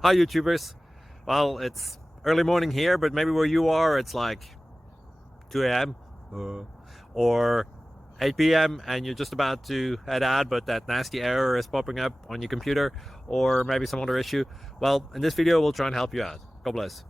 Hi YouTubers. Well, it's early morning here, but maybe where you are it's like 2 a.m. Or 8 p.m. and you're just about to head out, but that nasty error is popping up on your computer, or maybe some other issue. Well, in this video we'll try and help you out. God bless.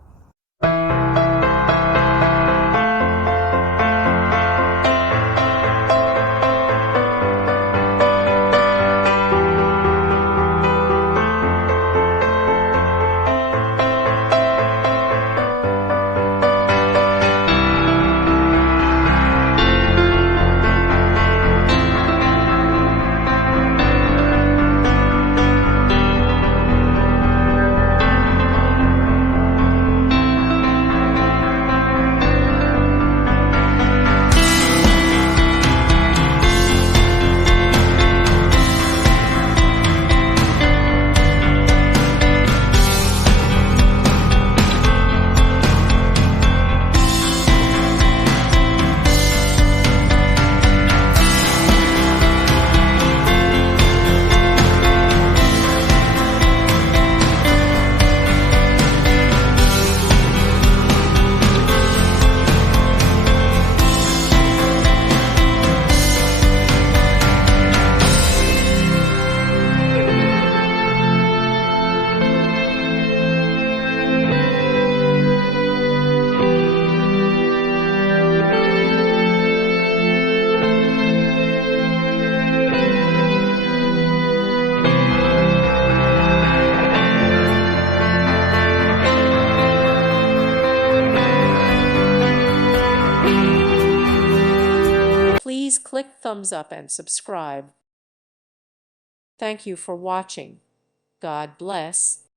Please click thumbs up and subscribe. Thank you for watching. God bless.